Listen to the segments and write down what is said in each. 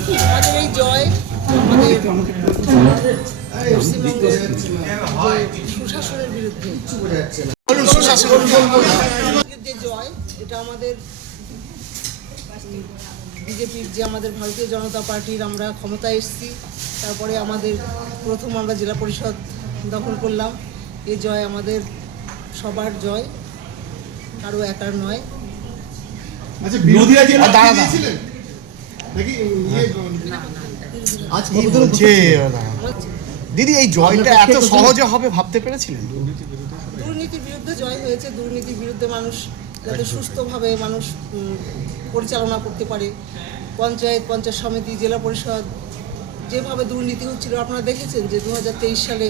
আমাদের এই জয় আমাদের পশ্চিমবঙ্গের সুশাসনের বিরুদ্ধে যে জয়, এটা আমাদের বিজেপির যে আমাদের ভারতীয় জনতা পার্টির আমরা ক্ষমতায় এসেছি, তারপরে আমাদের প্রথম আমরা জেলা পরিষদ দখল করলাম। এই জয় আমাদের সবার জয়, কারো একার নয়। দিদি, এই জয়টা এত সহজে হবে ভাবতে পেরেছিলেন? দুর্নীতির বিরুদ্ধে জয় হয়েছে। দুর্নীতির বিরুদ্ধে মানুষ যাতে সুস্থভাবে মানুষ পরিচালনা করতে পারে, পঞ্চায়েত সমিতি, জেলা পরিষদ যেভাবে দুর্নীতি হচ্ছিল আপনারা দেখেছেন যে 2023 সালে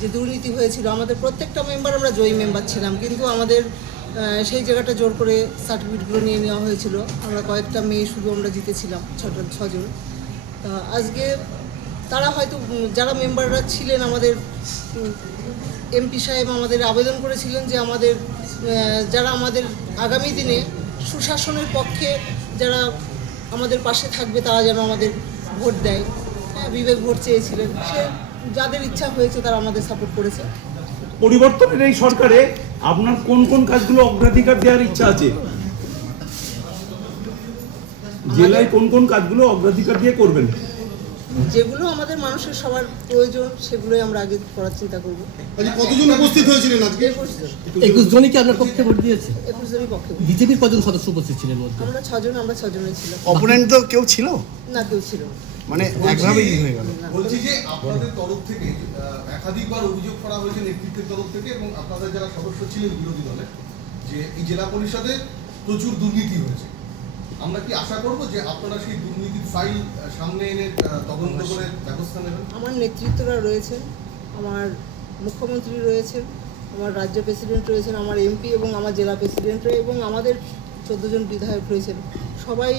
যে দুর্নীতি হয়েছিল, আমাদের প্রত্যেকটা মেম্বার আমরা জয়ী মেম্বার ছিলাম, কিন্তু আমাদের সেই জায়গাটা জোর করে সার্টিফিকেটগুলো নিয়ে নেওয়া হয়েছিল। আমরা কয়েকটা মেয়ে শুধু আমরা জিতেছিলাম, 6 জন। আজকে তারা হয়তো যারা মেম্বাররা ছিলেন, আমাদের এমপি সাহেব আমাদের আবেদন করেছিলেন যে আমাদের যারা আমাদের আগামী দিনে সুশাসনের পক্ষে যারা আমাদের পাশে থাকবে তারা যেন আমাদের ভোট দেয়। হ্যাঁ, বিবেক ভোট চেয়েছিলেন, সে যাদের ইচ্ছা হয়েছে তারা আমাদের সাপোর্ট করেছে। পরিবর্তনের এই সরকারে আপনার কোন কোন কাজগুলো অগ্রাধিকার দেওয়ার ইচ্ছা আছে? জেলায় কোন কোন কাজগুলো অগ্রাধিকার দিয়ে করবেন? যেগুলো আমাদের মানুষের সবার প্রয়োজন সেগুলোই আমরা আগে করার চিন্তা করব। কতজন উপস্থিত হয়েছিলেন আজকে? 21 জনই কি আপনার পক্ষে ভোট দিয়েছে? 21 জনই পক্ষে। বিজেপির কজন সদস্য উপস্থিত ছিলেন? আমরা 6জনই ছিলাম। অপোনেন্ট তো কেউ ছিল না, কেউ ছিল না, মানে একভাবেই হয়ে গেল। বলছি যে আপনাদের তরফ থেকে একাধিকবার অভিযোগ করা হয়েছে নেতৃত্বের তরফ থেকে এবং আপনাদের যারা সদস্য ছিলেন বিরোধী দলে, যে এই জেলা পরিষদে প্রচুর দুর্নীতি হয়েছে। আমরা কি আশা করব যে আপনারা সেই দুর্নীতির ফাইল সামনে এনে তদন্ত করে ব্যবস্থা নেবেন? আমার নেতৃত্বরা রয়েছেন, আমার মুখ্যমন্ত্রী রয়েছেন, আমার রাজ্য প্রেসিডেন্ট রয়েছেন, আমার এমপি এবং আমার জেলা প্রেসিডেন্ট এবং আমাদের 14 জন বিধায়ক রয়েছেন। সবাই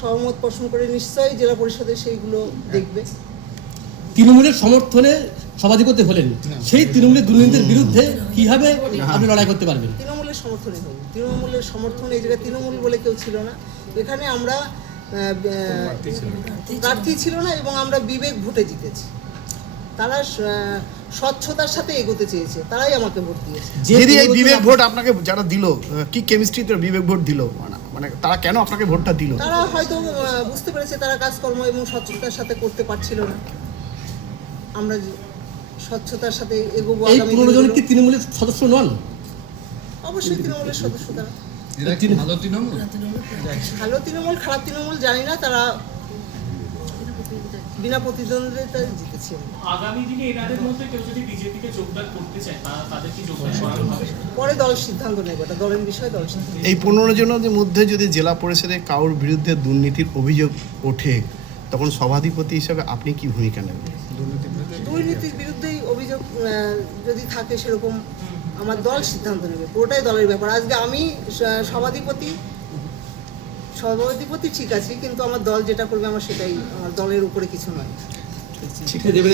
সহমত পোষণ করে নিশ্চয়ই জেলা পরিষদের সেইগুলো দেখবে। তৃণমূলের সমর্থনে সভাধিপতি হলেন, সেই তৃণমূলের দুর্নীতির বিরুদ্ধে কিভাবে আপনি লড়াই করতে পারবেন? তৃণমূলের সমর্থনে হবে। তৃণমূলের সমর্থন, এই জায়গায় তৃণমূল বলে কেউ ছিল না এখানে। আমরা প্রার্থী ছিল না এবং আমরা বিবেক ভোটে জিতেছি। তারা স্বচ্ছতার সাথে এগোতে চেয়েছে, তারাই আমাকে ভোট দিয়েছে। যদি এই বিবেক ভোট আপনাকে যারা দিল, কি কেমিস্ট্রিতে বিবেক ভোট দিল, মানে তারা কেন আপনাকে ভোটটা দিল? তারা হয়তো বুঝতে পেরেছে তারা কাজকর্ম এবং স্বচ্ছতার সাথে করতে পারছিল না। আমরা স্বচ্ছতার সাথে এগোবো। এই 15 জন কি তৃণমূলের সদস্য নন? অবশ্যই তৃণমূলের সদস্য তারা। ভালো তৃণমূল, ভালো তৃণমূল খারাপ তৃণমূল জানি না, তারা বিনা প্রতিদ্বন্দ্বিতায় জিতেছে। আগামী দিনে এনাদের মধ্যে কেউ যদি বিজেপিতে যোগদান করতে চায় তাদের কি যোগদান করানো হবে? পরে দল সিদ্ধান্ত নেবে, এটা দলের বিষয়, দল সিদ্ধান্ত। এই 15 জনের মধ্যে যদি জেলা পরিষদে কারোর বিরুদ্ধে দুর্নীতির অভিযোগ ওঠে, তখন সভাধিপতি হিসাবে আপনি কি ভূমিকা নেবেন? দুর্নীতির বিরুদ্ধেই অভিযোগ যদি থাকে সেরকম আমার দল সিদ্ধান্ত নেবে, পুরোটাই দলের ব্যাপার। আজকে আমি সভাধিপতি ঠিক আছে, কিন্তু আমার দল যেটা করবে আমার সেটাই, আমার দলের উপরে কিছু নয়। শিক্ষা দেবেন